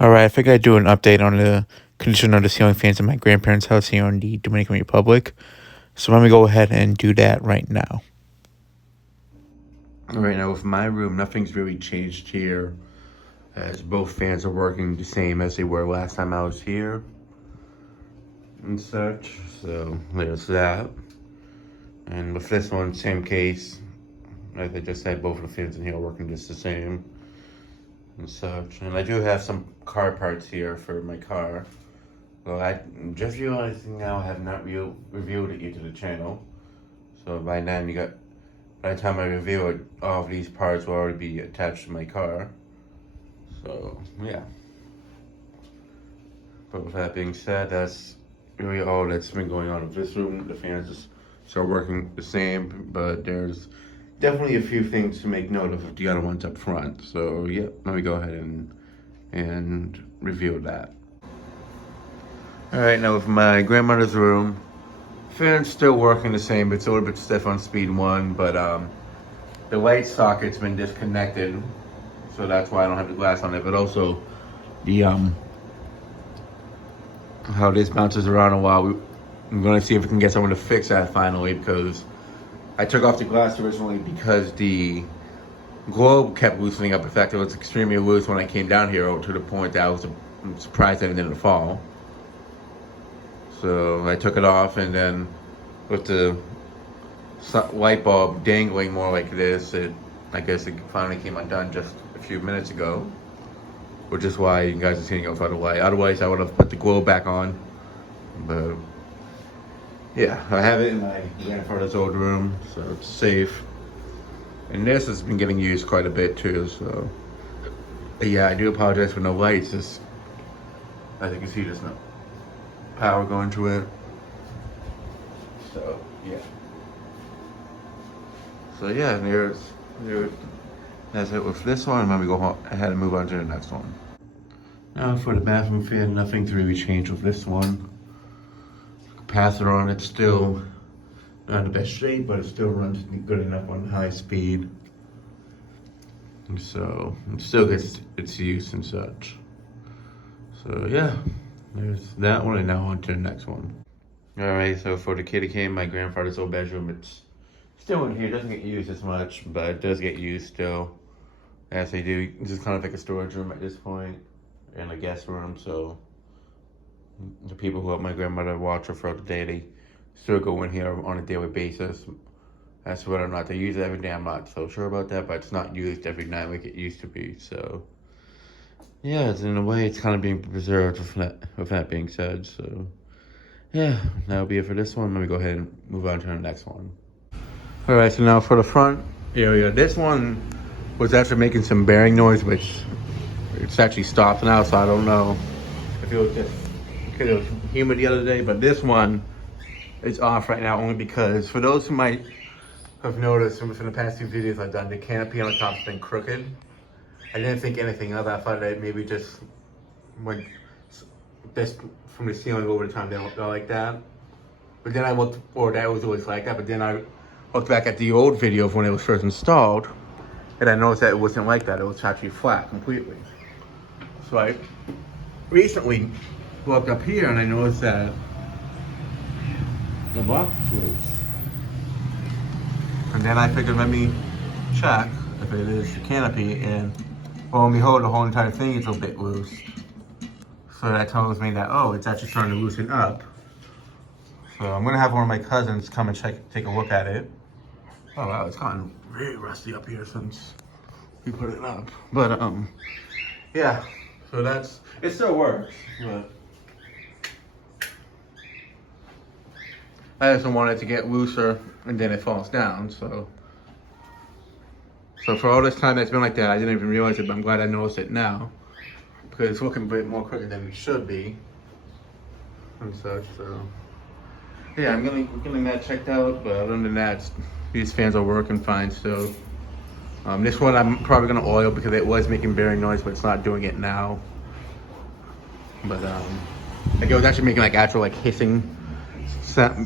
Alright, I figured I'd do an update on the condition of the ceiling fans in my grandparents' house here in the Dominican Republic. So let me go ahead and do that right now. Alright, now with my room, nothing's really changed here, as both fans are working the same as they were last time I was here and such. So there's that. And with this one, same case. As I just said, both of the fans in here are working just the same and such. And I do have some car parts here for my car. Well, I just realizing now I have not reviewed it yet to the channel. So by then by the time I review it, all of these parts will already be attached to my car. So yeah. But with that being said, that's really all that's been going on in this room. The fans are still working the same, but there's definitely a few things to make note of the other ones up front. So yeah, let me go ahead and review that. Alright, now with my grandmother's room, fan's still working the same, but it's a little bit stiff on speed 1, but the light socket's been disconnected, so that's why I don't have the glass on it, but also the how this bounces around a while, I'm gonna see if we can get someone to fix that finally, because I took off the glass originally because the globe kept loosening up. In fact, it was extremely loose when I came down here, to the point that I was surprised that it didn't fall. So I took it off, and then with the light bulb dangling more like this, I guess it finally came undone just a few minutes ago, which is why you guys are seeing it without a light. Otherwise, I would have put the globe back on. But yeah, I have it in my grandfather's old room, so it's safe. And this has been getting used quite a bit too, so yeah, I do apologize for no lights. As you can see, there's no power going to it. So yeah. So yeah, that's it with this one. Let me go ahead and move on to the next one. Now for the bathroom fan, nothing's really changed with this one. Capacitor on it still not in the best shape, but it still runs good enough on high speed. And so it still gets its use and such. So yeah, there's that one, and now on to the next one. Alright, so for the kitty came, my grandfather's old bedroom, it's still in here. It doesn't get used as much, but it does get used still, as they do. This is kind of like a storage room at this point, and a guest room, so the people who help my grandmother watch her throughout the day, they still go in here on a daily basis. As to whether or not they use it every day, I'm not so sure about that, but it's not used every night like it used to be. So yeah, it's, in a way, it's kind of being preserved with that being said. So yeah, that'll be it for this one. Let me go ahead and move on to the next one. All right, so now for the front area, this one was actually making some bearing noise, which it's actually stopped now, so I don't know if it was just because it was humid the other day, but this one is off right now only because, for those who might have noticed within the past few videos I've done, the canopy on the top has been crooked. I didn't think anything of that. I thought that maybe just went this from the ceiling over the time down like that. But then I looked, or that was always like that, but then I looked back at the old video of when it was first installed, and I noticed that it wasn't like that. It was actually flat completely. So I recently looked up here and I noticed that the box is loose. And then I figured, let me check if it is the canopy, and lo and behold, the whole entire thing is a bit loose. So that tells me that, oh, it's actually starting to loosen up. So I'm gonna have one of my cousins come and take a look at it. Oh wow, it's gotten very rusty up here since we put it up. But yeah, so it still works, but I just don't want it to get looser and then it falls down. So for all this time that's been like that, I didn't even realize it, but I'm glad I noticed it now, because it's looking a bit more crooked than it should be and such. So yeah, I'm getting that checked out, but other than that, these fans are working fine still. This one I'm probably gonna oil because it was making bearing noise, but it's not doing it now. But like, it was actually making like actual like hissing,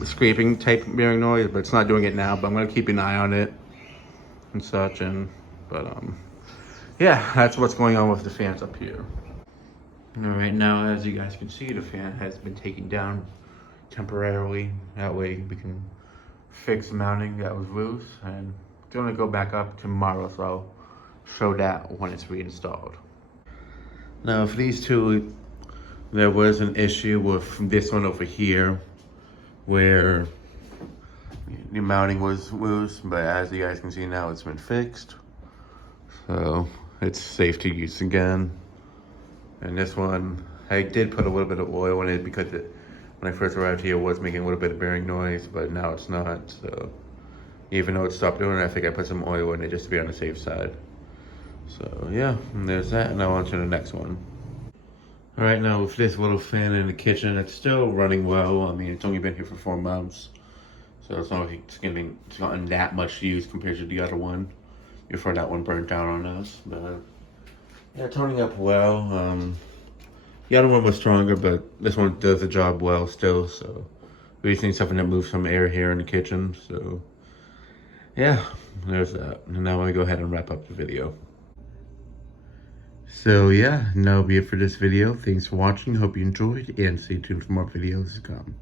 scraping type bearing noise, but it's not doing it now. But I'm gonna keep an eye on it and such. But yeah, that's what's going on with the fans up here. Alright, now as you guys can see, the fan has been taken down temporarily. That way we can fix the mounting that was loose, and it's gonna go back up tomorrow, so I'll show that when it's reinstalled. Now for these two, there was an issue with this one over here where the mounting was loose, but as you guys can see now, it's been fixed. So it's safe to use again. And this one, I did put a little bit of oil in it because when I first arrived here, it was making a little bit of bearing noise, but now it's not. So even though it stopped doing it, I think I put some oil in it just to be on the safe side. So yeah, and there's that, and now on to the next one. All right, now with this little fan in the kitchen, it's still running well. I mean, it's only been here for 4 months, so it's not like it's gotten that much use compared to the other one before that one burnt down on us. But yeah, turning up well. The other one was stronger, but this one does the job well still. So we just need something that moves some air here in the kitchen. So yeah, there's that. And now I'm gonna go ahead and wrap up the video. So yeah, that'll be it for this video. Thanks for watching. Hope you enjoyed, and stay tuned for more videos to come.